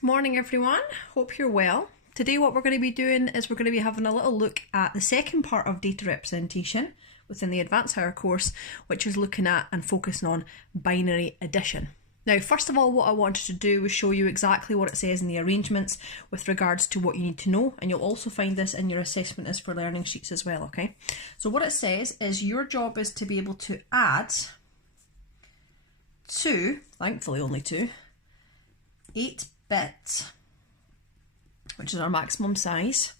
Good morning everyone, hope you're well. Today what we're going to be doing is we're going to be having a little look at the second part of data representation within the Advanced Higher course, which is looking at and focusing on binary addition. Now first of all, what I wanted to do was show you exactly what it says in the arrangements with regards to what you need to know, and you'll also find this in your assessment as for learning sheets as well, okay? So what it says is your job is to be able to add two, thankfully only two, 8-bit, which is our maximum size,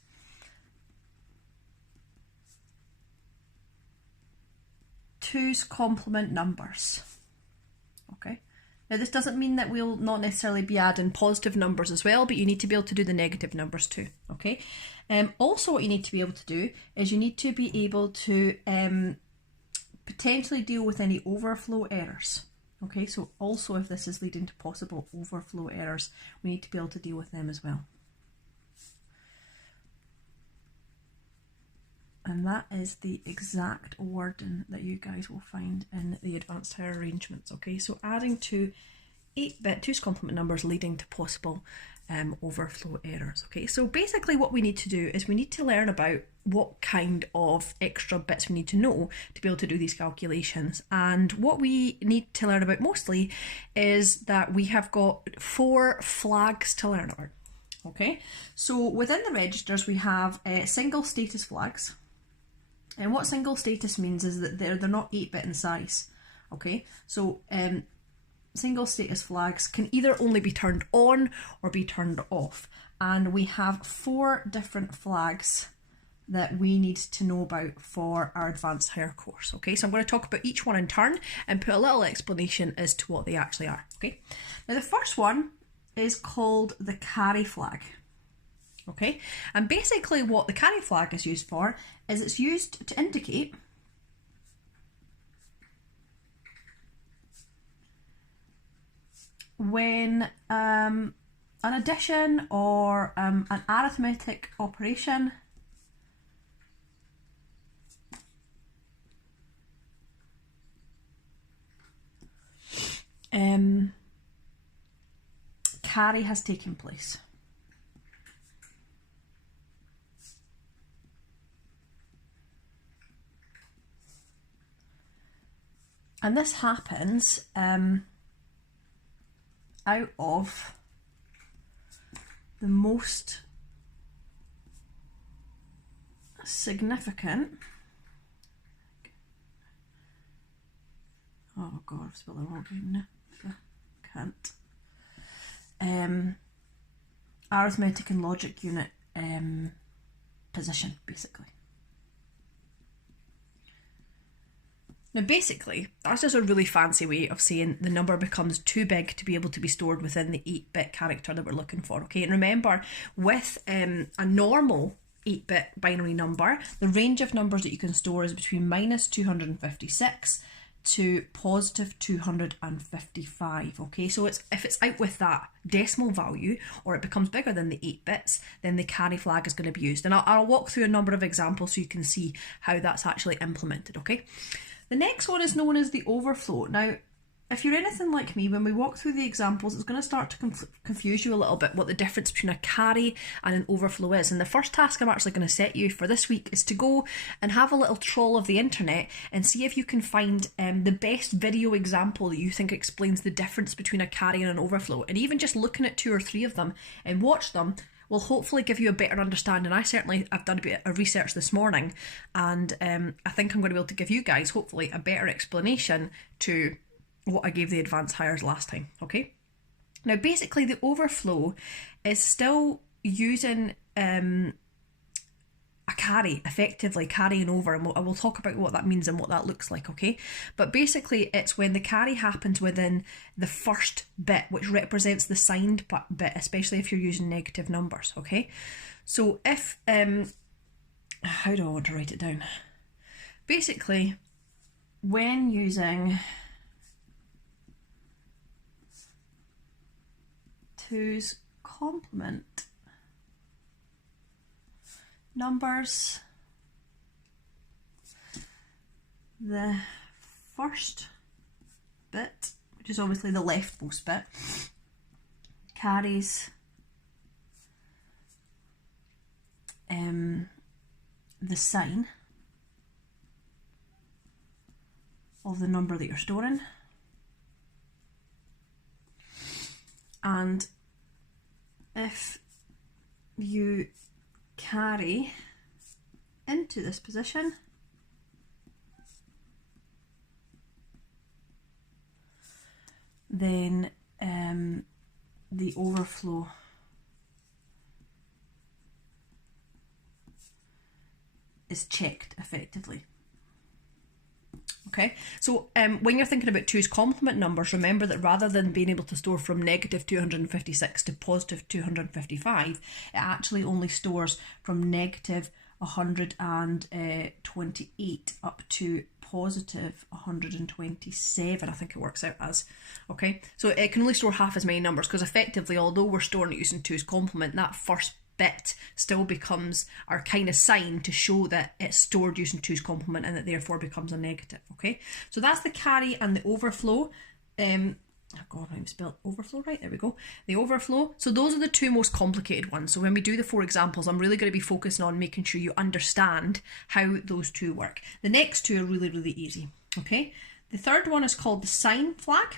twos complement numbers. Okay, now this doesn't mean that we'll not necessarily be adding positive numbers as well, but you need to be able to do the negative numbers too. Okay, also what you need to be able to do is you need to be able to potentially deal with any overflow errors. Okay, so also if this is leading to possible overflow errors, we need to be able to deal with them as well. And that is the exact wording that you guys will find in the Advanced Higher arrangements. Okay, so adding to 8-bit twos complement numbers leading to possible overflow errors. Okay, so basically what we need to do is we need to learn about what kind of extra bits we need to know to be able to do these calculations. And what we need to learn about mostly is that we have got 4 flags to learn about. Okay, so within the registers we have single status flags. And what single status means is that they're not 8-bit in size. Okay, so single status flags can either only be turned on or be turned off. And we have 4 different flags that we need to know about for our Advanced Higher course. Okay, so I'm going to talk about each one in turn and put a little explanation as to what they actually are. Okay, now the first one is called the carry flag. Okay, and basically what the carry flag is used for is it's used to indicate when an addition or an arithmetic operation carry has taken place. And this happens out of the most significant, oh god, I've spelled the wrong thing now, can't, arithmetic and logic unit position, basically. Now basically, that's just a really fancy way of saying the number becomes too big to be able to be stored within the 8-bit character that we're looking for, okay? And remember, with a normal 8-bit binary number, the range of numbers that you can store is between -256 to +255, okay? So if it's out with that decimal value or it becomes bigger than the 8 bits, then the carry flag is going to be used. And I'll walk through a number of examples so you can see how that's actually implemented, okay? The next one is known as the overflow. Now, if you're anything like me, when we walk through the examples, it's going to start to confuse you a little bit what the difference between a carry and an overflow is. And the first task I'm actually going to set you for this week is to go and have a little troll of the internet and see if you can find the best video example that you think explains the difference between a carry and an overflow. And even just looking at 2 or 3 of them and watch them will hopefully give you a better understanding. I've done a bit of research this morning, and I think I'm going to be able to give you guys hopefully a better explanation to what I gave the Advanced Hires last time, okay? Now basically the overflow is still using a carry, effectively carrying over, and I will talk about what that means and what that looks like, okay? But basically it's when the carry happens within the first bit, which represents the signed bit, especially if you're using negative numbers, okay? So if, how do I want to write it down? Basically, when using twos complement numbers, the first bit, which is obviously the leftmost bit, carries the sign of the number that you're storing, and if you carry into this position, then the overflow is checked effectively. Okay, so when you're thinking about 2's complement numbers, remember that rather than being able to store from negative 256 to positive 255, it actually only stores from negative 128 up to positive 127, I think it works out as. Okay, so it can only store half as many numbers, because effectively, although we're storing it using 2's complement, that first bit still becomes our kind of sign to show that it's stored using 2's complement, and it therefore becomes a negative. Okay, so that's the carry and the overflow. Oh God, I spelled overflow right. There we go. The overflow. So those are the 2 most complicated ones. So when we do the 4 examples, I'm really going to be focusing on making sure you understand how those 2 work. The next 2 are really, really easy. Okay. The third one is called the sine flag.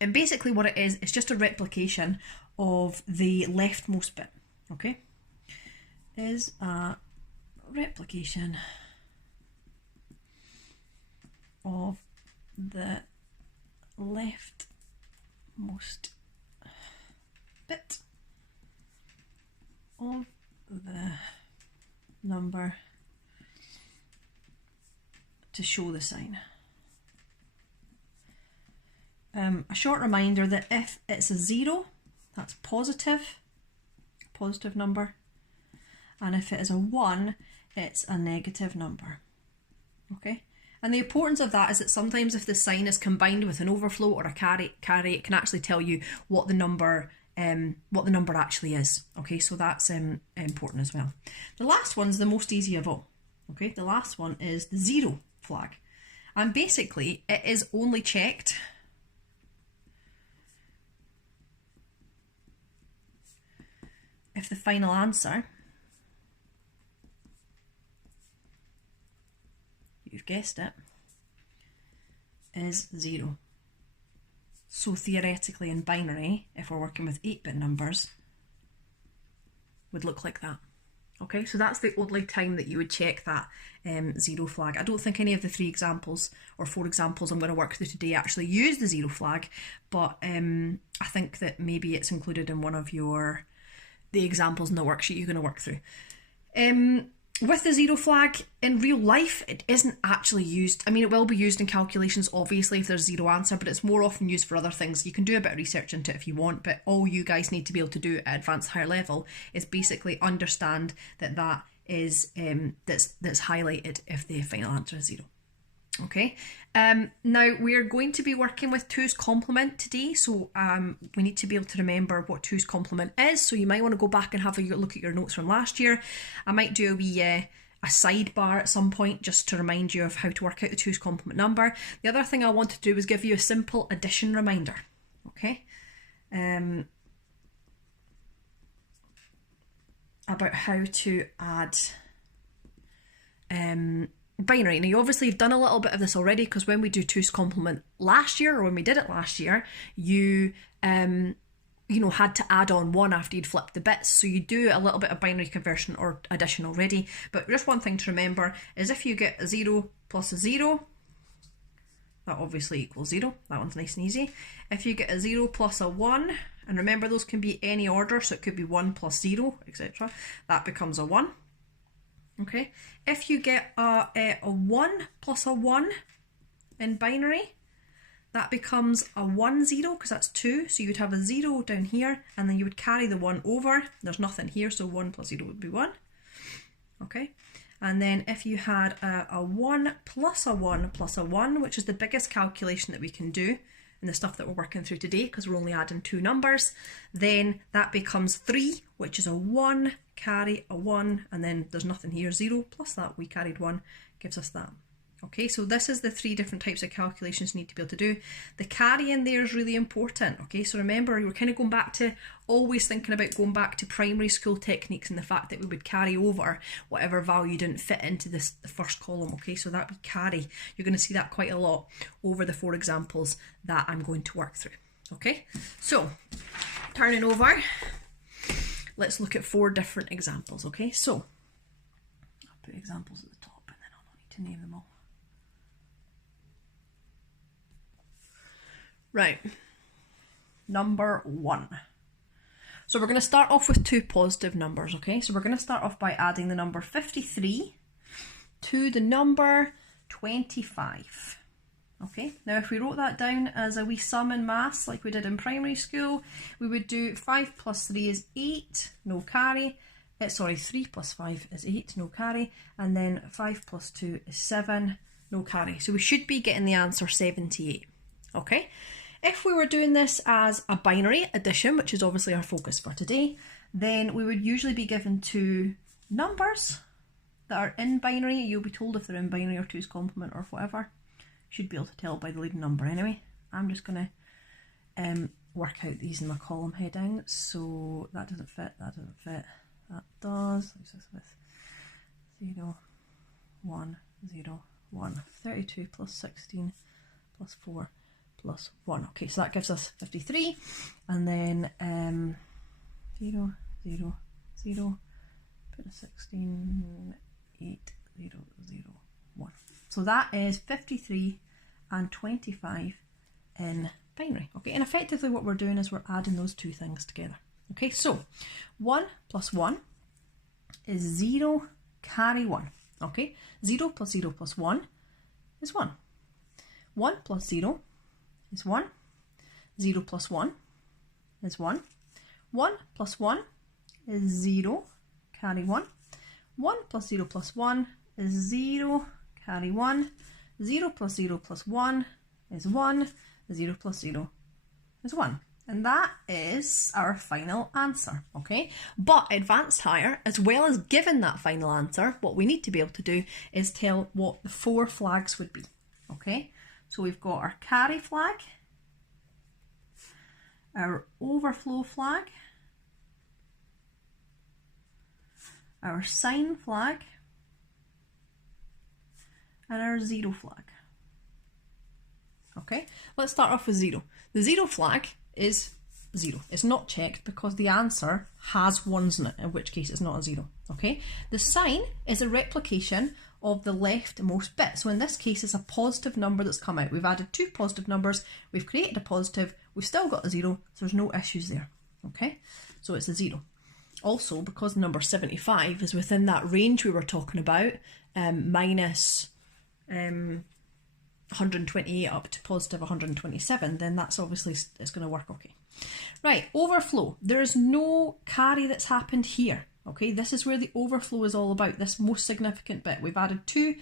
And basically what it is, it's just a replication of the leftmost bit. Okay. Is a replication of the leftmost bit of the number to show the sign. A short reminder that if it's a 0, that's positive number, and if it is a 1, it's a negative number. Okay. And the importance of that is that sometimes if the sign is combined with an overflow or a carry, it can actually tell you what the number actually is. Okay, so that's important as well. The last one's the most easy of all. Okay, the last one is the 0 flag, and basically it is only checked if the final answer, you've guessed it, is 0. So theoretically in binary, if we're working with 8-bit numbers, would look like that. Okay, so that's the only time that you would check that 0 flag. I don't think any of the 3 examples or 4 examples I'm going to work through today actually use the 0 flag, but I think that maybe it's included in one of the examples in the worksheet you're going to work through. With the 0 flag, in real life, it isn't actually used. I mean, it will be used in calculations, obviously, if there's 0 answer, but it's more often used for other things. You can do a bit of research into it if you want, but all you guys need to be able to do at advanced higher level is basically understand that is that's highlighted if the final answer is 0. Okay, now we're going to be working with 2's complement today, so we need to be able to remember what 2's complement is. So you might want to go back and have a look at your notes from last year. I might do a wee a sidebar at some point just to remind you of how to work out the 2's complement number. The other thing I want to do is give you a simple addition reminder. Okay, about how to add binary. Now you obviously have done a little bit of this already, because when we do 2's complement last year, or when we did it last year, you had to add on 1 after you'd flipped the bits, so you do a little bit of binary conversion or addition already. But just one thing to remember is if you get a 0 plus a 0, that obviously equals 0. That one's nice and easy. If you get a 0 plus a 1, and remember those can be any order, so it could be 1 plus 0, etc., that becomes a 1. Okay, if you get a 1 plus a 1 in binary, that becomes a 1 0, because that's 2, so you would have a 0 down here, and then you would carry the 1 over. There's nothing here, so 1 plus 0 would be 1. Okay, and then if you had a 1 plus a 1 plus a 1, which is the biggest calculation that we can do in the stuff that we're working through today, because we're only adding 2 numbers, then that becomes 3, which is a 1, carry a 1, and then there's nothing here, 0 plus that we carried 1 gives us that. Okay, so this is the 3 different types of calculations you need to be able to do. The carry in there is really important. Okay, so remember, we're kind of going back to always thinking about going back to primary school techniques and the fact that we would carry over whatever value didn't fit into the first column. Okay, so that would carry. You're going to see that quite a lot over the 4 examples that I'm going to work through. Okay, so turning over, let's look at 4 different examples. Okay, so I'll put examples at the top and then I'll need to name them all. Right, number 1. So we're going to start off with 2 positive numbers, okay? So we're going to start off by adding the number 53 to the number 25. Okay, now if we wrote that down as a wee sum in maths like we did in primary school, we would do 5 plus 3 is 8, no carry. 3 plus 5 is 8, no carry. And then 5 plus 2 is 7, no carry. So we should be getting the answer 78. Okay, if we were doing this as a binary addition, which is obviously our focus for today, then we would usually be given 2 numbers that are in binary. You'll be told if they're in binary or 2's complement or whatever. Should be able to tell by the leading number anyway. I'm just going to work out these in my column heading. So that doesn't fit, that doesn't fit, that does. Leaves us with 0, 1, 0, 1. 32 plus 16 plus 4 plus 1. Okay, so that gives us 53. And then 0, 0, 0, put a 16, 8, 0, 0, 1. So that is 53 and 25 in binary. Okay, and effectively what we're doing is we're adding those 2 things together. Okay, so 1 plus 1 is 0, carry 1. Okay, 0 plus 0 plus 1 is 1. 1 plus 0 is 1. 0 plus 1 is 1. 1 plus 1 is 0, carry 1. 1 plus 0 plus 1 is 0, carry 1. 0 plus 0 plus 1 is 1. 0 plus 0 is 1. And that is our final answer, okay? But Advanced Higher, as well as giving that final answer, what we need to be able to do is tell what the 4 flags would be, okay? So we've got our carry flag, our overflow flag, our sine flag, and our 0 flag. Okay, let's start off with 0. The 0 flag is 0. It's not checked because the answer has 1s in it, in which case it's not a 0. Okay, the sine is a replication of the leftmost bit. So in this case, it's a positive number that's come out. We've added 2 positive numbers, we've created a positive, we've still got a 0, so there's no issues there. Okay, so it's a 0. Also, because the number 75 is within that range we were talking about, minus 128 up to positive 127, then that's obviously, it's going to work okay. Right, overflow. There is no carry that's happened here. Okay, this is where the overflow is all about, this most significant bit. We've added 2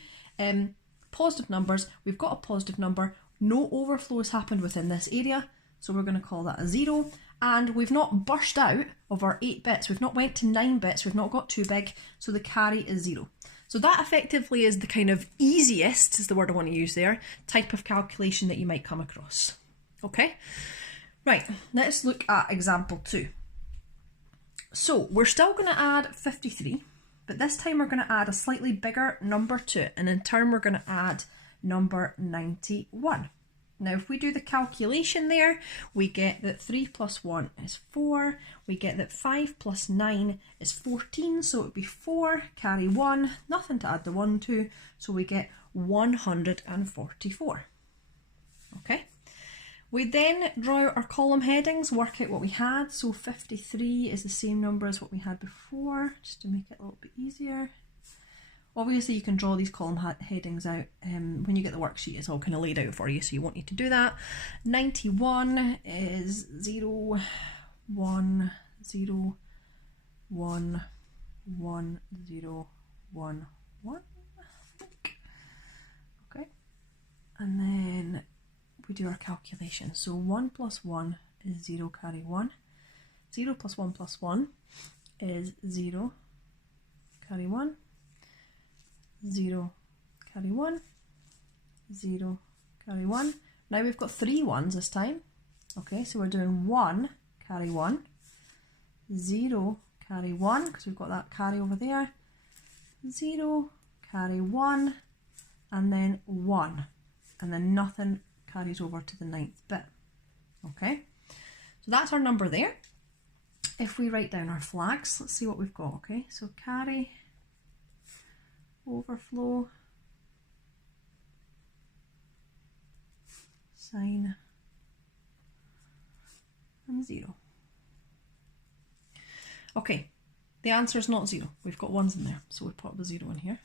positive numbers, we've got a positive number, no overflow has happened within this area, so we're going to call that a 0. And we've not burst out of our 8 bits, we've not went to 9 bits, we've not got too big, so the carry is 0. So that effectively is the kind of easiest, is the word I want to use there, type of calculation that you might come across. Okay, right, let's look at example 2. So we're still going to add 53, but this time we're going to add a slightly bigger number to it, and in turn we're going to add number 91. Now if we do the calculation there, we get that 3 plus 1 is 4, we get that 5 plus 9 is 14, so it would be 4, carry 1, nothing to add the 1 to, so we get 144. Okay, we then draw out our column headings, work out what we had, so 53 is the same number as what we had before, just to make it a little bit easier. Obviously you can draw these column headings out when you get the worksheet, it's all kind of laid out for you, so you won't need to do that. 91 is 0, 1, 0, 1, 1, 0, 1, 1, I think. Okay, and then we do our calculation. So 1 plus 1 is 0, carry 1. 0 plus 1 is 0, carry 1. 0, carry 1. 0, carry 1. Now we've got 3 ones this time. Okay, so we're doing 1, carry 1, 0, carry 1, because we've got that carry over there, 0, carry 1, and then 1, and then nothing carries over to the 9th bit. Okay, so that's our number there. If we write down our flags, let's see what we've got. Okay, so carry, overflow, sine, and 0. Okay, the answer is not 0. We've got 1s in there, so we put the 0 in here.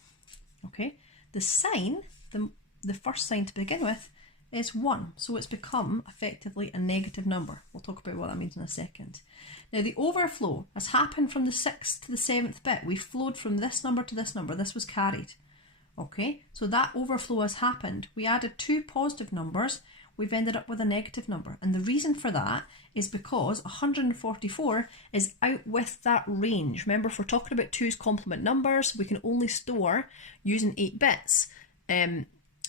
Okay, the sign, the first sign to begin with, is 1, so it's become effectively a negative number. We'll talk about what that means in a second. Now the overflow has happened from the 6th to the 7th bit. We've flowed from this number to this number. This was carried. Okay, so that overflow has happened. We added 2 positive numbers. We've ended up with a negative number, and the reason for that is because 144 is out with that range. Remember, if we're talking about 2's complement numbers, we can only store, using 8 bits,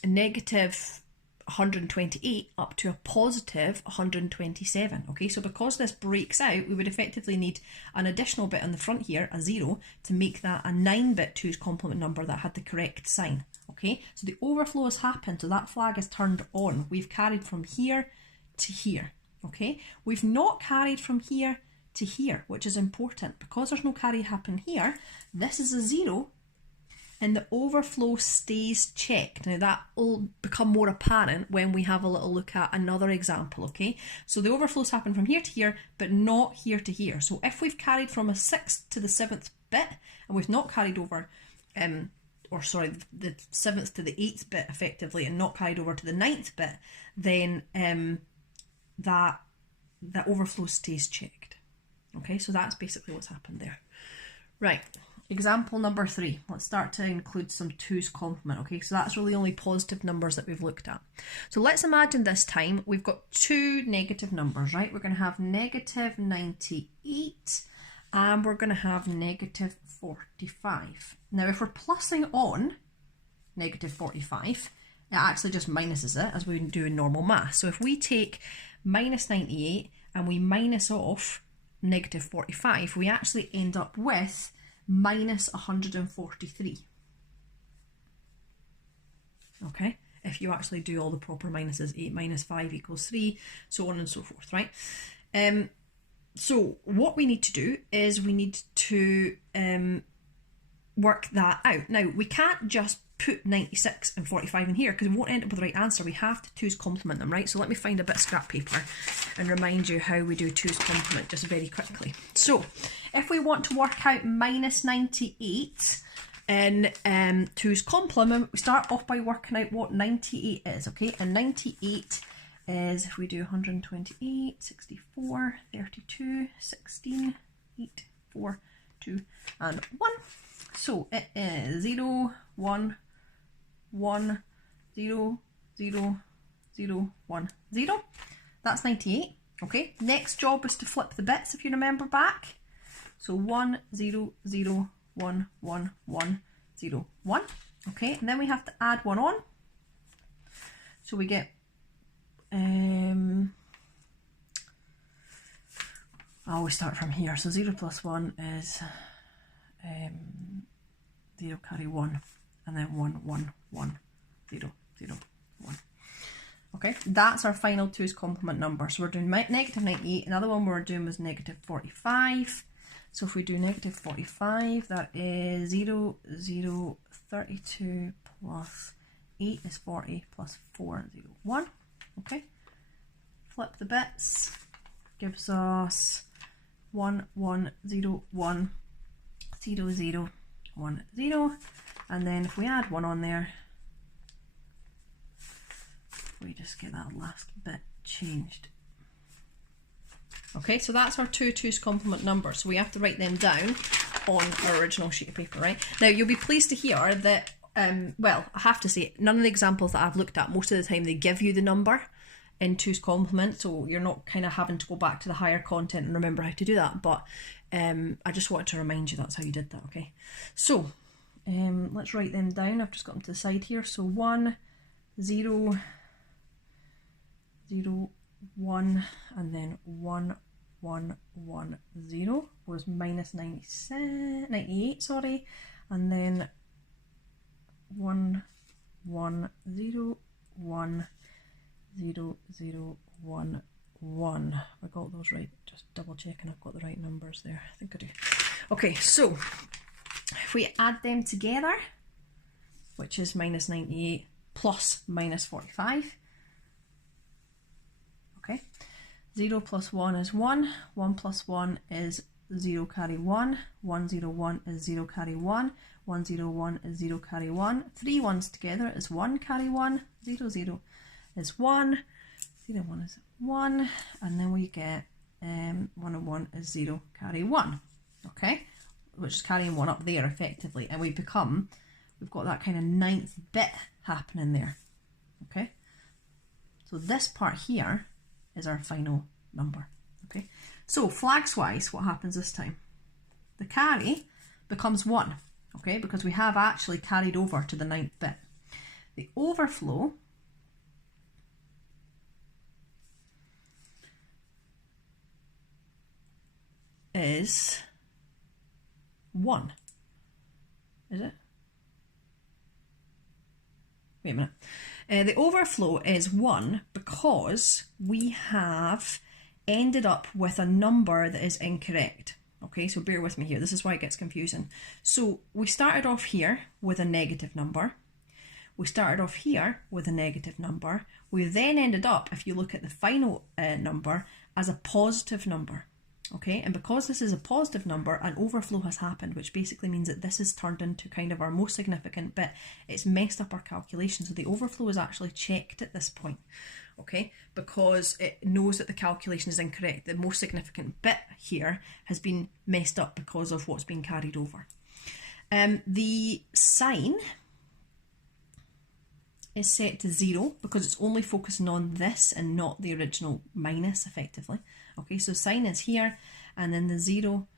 negative 128 up to a positive 127. Okay, so because this breaks out, we would effectively need an additional bit on the front here, a 0, to make that a 9-bit 2's complement number that had the correct sign. Okay, so the overflow has happened, so that flag is turned on. We've carried from here to here. Okay, we've not carried from here to here, which is important because there's no carry happen here. This is a 0, and the overflow stays checked. Now that will become more apparent when we have a little look at another example. Okay, so the overflows happen from here to here, but not here to here. So if we've carried from a 6th to the 7th bit, and we've not carried over, or sorry, the 7th to the 8th bit effectively, and not carried over to the 9th bit, then that overflow stays checked. Okay, so that's basically what's happened there. Right, example number 3. Let's start to include some 2's complement. Okay, so that's really only positive numbers that we've looked at. So let's imagine this time we've got 2 negative numbers, right? We're going to have negative 98 and we're going to have negative 45. Now if we're plussing on negative 45, it actually just minuses it as we do in normal math. So if we take minus 98 and we minus off negative 45, we actually end up with minus 143. Okay, if you actually do all the proper minuses, 8 minus 5 equals 3, so on and so forth, right? So what we need to do is we need to work that out. Now, we can't just put 96 and 45 in here because we won't end up with the right answer. We have to 2's complement them, right? So let me find a bit of scrap paper and remind you how we do 2's complement just very quickly. So if we want to work out minus 98 in 2's complement, we start off by working out what 98 is, okay? And 98 is, if we do 128, 64, 32, 16, 8, 4, 2, and 1. So it is 0, 1, 1, 0, 0, 0, 1, 0. That's 98. Okay, next job is to flip the bits if you remember back. So 1, 0, 0, 1, 1, 1, 0, 1. Okay, and then we have to add 1 on. So we get, I always start from here. So 0 plus 1 is 0 carry 1, and then 1, 1, 1, 0, 0, 1. Okay, that's our final 2's complement number. So we're doing negative 98. Another one we're doing was negative 45. So if we do negative 45, that is 0, 0, 32 plus 8 is 40 plus 4, 0, 1. Okay, flip the bits, gives us 1, 1, 0, 1, 0, 0, 1, 0. And then if we add 1 on there, we just get that last bit changed. Okay, so that's our 2's complement numbers. So we have to write them down on our original sheet of paper, right? Now, you'll be pleased to hear that, well, I have to say, none of the examples that I've looked at, most of the time they give you the number in 2's complement, so you're not kind of having to go back to the higher content and remember how to do that. But I just wanted to remind you that's how you did that, okay? So let's write them down. I've just got them to the side here. So 1, 0, 0, 1, and then 1, 1, 1, 0 was minus 98, sorry, and then 1, 1, 0, 1, 0, 0, 1, 1. I got those right, just double checking I've got the right numbers there. I think I do. Okay, so if we add them together, which is minus 98 plus minus 45, okay, 0 plus 1 is 1, 1 plus 1 is 0 carry 1, 1 0 1 is 0 carry 1, 1 0 1 is 0 carry 1, 3 ones together is 1 carry 1, 0 0 is 1, 0 1 is 1, and then we get 1 and 1 is 0 carry 1, okay, which is carrying 1 up there effectively, and we've got that kind of 9th bit happening there, okay. So this part here is our final number, okay. So flags wise, what happens this time? The carry becomes 1, okay, because we have actually carried over to the 9th bit. The overflow is 1, is it? Wait a minute. The overflow is 1 because we have ended up with a number that is incorrect. Okay, so bear with me here. This is why it gets confusing. So we started off here with a negative number. We started off here with a negative number. We then ended up, if you look at the final number, as a positive number. Okay, and because this is a positive number, an overflow has happened, which basically means that this is turned into kind of our most significant bit. It's messed up our calculation, so the overflow is actually checked at this point, okay, because it knows that the calculation is incorrect. The most significant bit here has been messed up because of what's been carried over. The sign is set to 0 because it's only focusing on this and not the original minus effectively. Okay, so sign is here, and then the 0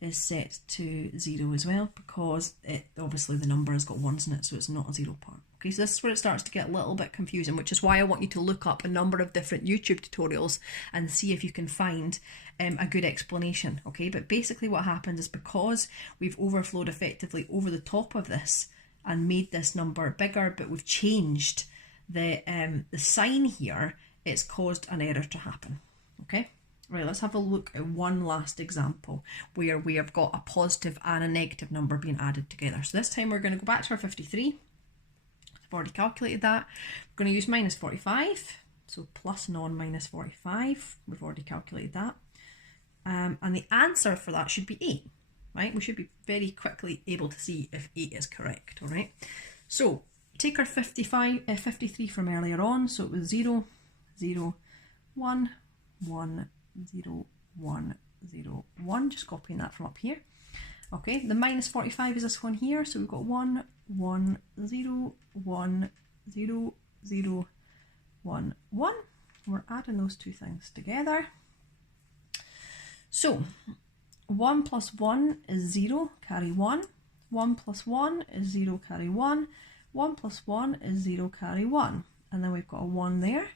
is set to 0 as well because obviously the number has got 1s in it, so it's not a 0 part. Okay, so this is where it starts to get a little bit confusing, which is why I want you to look up a number of different YouTube tutorials and see if you can find a good explanation. Okay, but basically what happens is because we've overflowed effectively over the top of this and made this number bigger, but we've changed the sign here, it's caused an error to happen. Okay. Right, let's have a look at one last example where we have got a positive and a negative number being added together. So this time we're going to go back to our 53. I've already calculated that. We're going to use minus 45, so plus non-minus 45. We've already calculated that. And the answer for that should be 8, right? We should be very quickly able to see if 8 is correct, all right? So take our 53 from earlier on. So it was 0, 0, 1, 1, 0, 1, 0, 1, just copying that from up here. Okay, the minus 45 is this one here, so we've got 1, 1, 0, 1, 0, 0, 1, 1. We're adding those two things together. So 1 plus 1 is 0, carry 1. 1 plus 1 is 0, carry 1. 1 plus 1 is 0, carry 1. And then we've got a 1 there.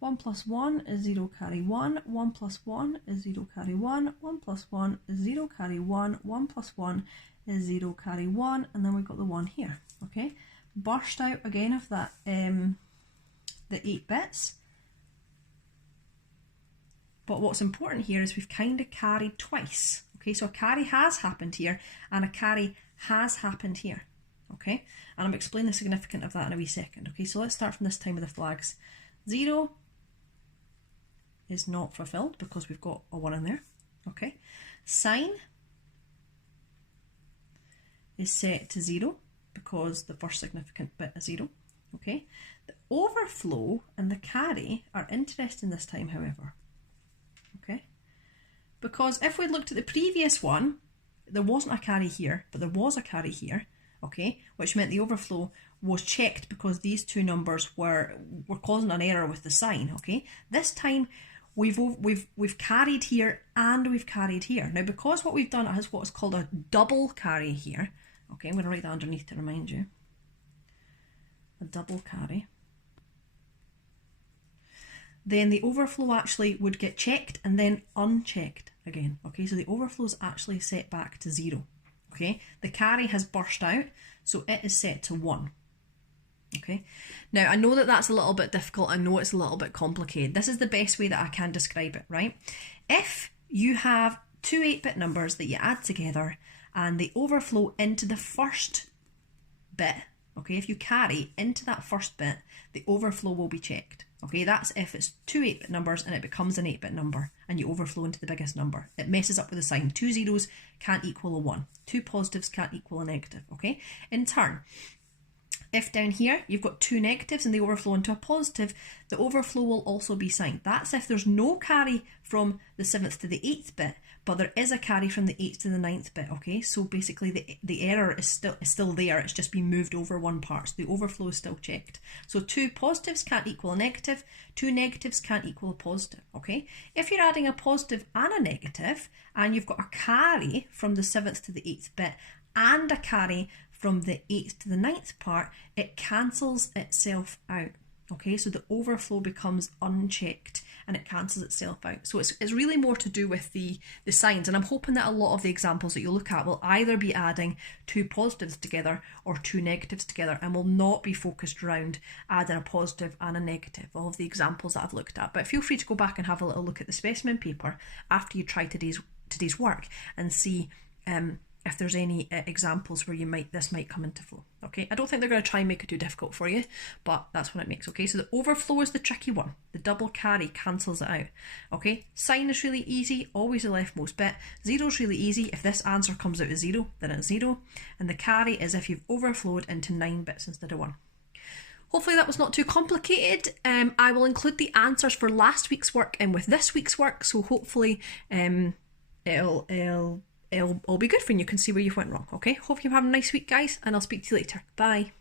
1 plus 1 is 0, carry 1, 1 plus 1 is 0, carry 1, 1 plus 1 is 0, carry 1, 1 plus 1 is 0, carry 1, and then we've got the 1 here, okay? Burst out again of that, the 8 bits. But what's important here is we've kind of carried twice, okay? So a carry has happened here, and a carry has happened here, okay? And I'll explain the significance of that in a wee second, okay? So let's start from this time with the flags. 0 is not fulfilled because we've got a 1 in there, okay? Sign is set to 0 because the first significant bit is 0, okay? The overflow and the carry are interesting this time, however, okay? Because if we looked at the previous one, there wasn't a carry here, but there was a carry here, okay? Which meant the overflow was checked because these two numbers were causing an error with the sign, okay? This time we've carried here and we've carried here. Now because what we've done is what's called a double carry here, okay, I'm going to write that underneath to remind you. a double carry, then the overflow actually would get checked and then unchecked again. Okay, so the overflow is actually set back to 0. Okay, the carry has burst out, so it is set to 1. Okay, now I know that that's a little bit difficult. I know it's a little bit complicated. This is the best way that I can describe it, right? If you have two 8-bit numbers that you add together and they overflow into the first bit, okay, if you carry into that first bit, the overflow will be checked. Okay, that's if it's two 8-bit numbers and it becomes an 8-bit number and you overflow into the biggest number. It messes up with the sign. 2 zeros can't equal a 1. 2 positives can't equal a negative, okay? In turn, if down here you've got two negatives and they overflow into a positive, the overflow will also be signed. That's if there's no carry from the 7th to the 8th bit, but there is a carry from the 8th to the 9th bit, okay? So basically the error is still there, it's just been moved over one part, so the overflow is still checked. So 2 positives can't equal a negative, 2 negatives can't equal a positive, okay? If you're adding a positive and a negative, and you've got a carry from the 7th to the 8th bit, and a carry from the 8th to the 9th part, it cancels itself out. Okay, so the overflow becomes unchecked and it cancels itself out. So it's really more to do with the signs, and I'm hoping that a lot of the examples that you look at will either be adding two positives together or two negatives together, and will not be focused around adding a positive and a negative, all of the examples that I've looked at. But feel free to go back and have a little look at the specimen paper after you try today's work and see if there's any examples where this might come into flow. Okay, I don't think they're going to try and make it too difficult for you, but that's what it makes. Okay, so the overflow is the tricky one. The double carry cancels it out. Okay, sine is really easy, always the leftmost bit. 0 is really easy. If this answer comes out as 0, then it's 0. And the carry is if you've overflowed into 9 bits instead of 1. Hopefully that was not too complicated. I will include the answers for last week's work in with this week's work, so hopefully it'll be good for you. You can see where you went wrong. Okay, hope you have a nice week, guys, and I'll speak to you later. Bye.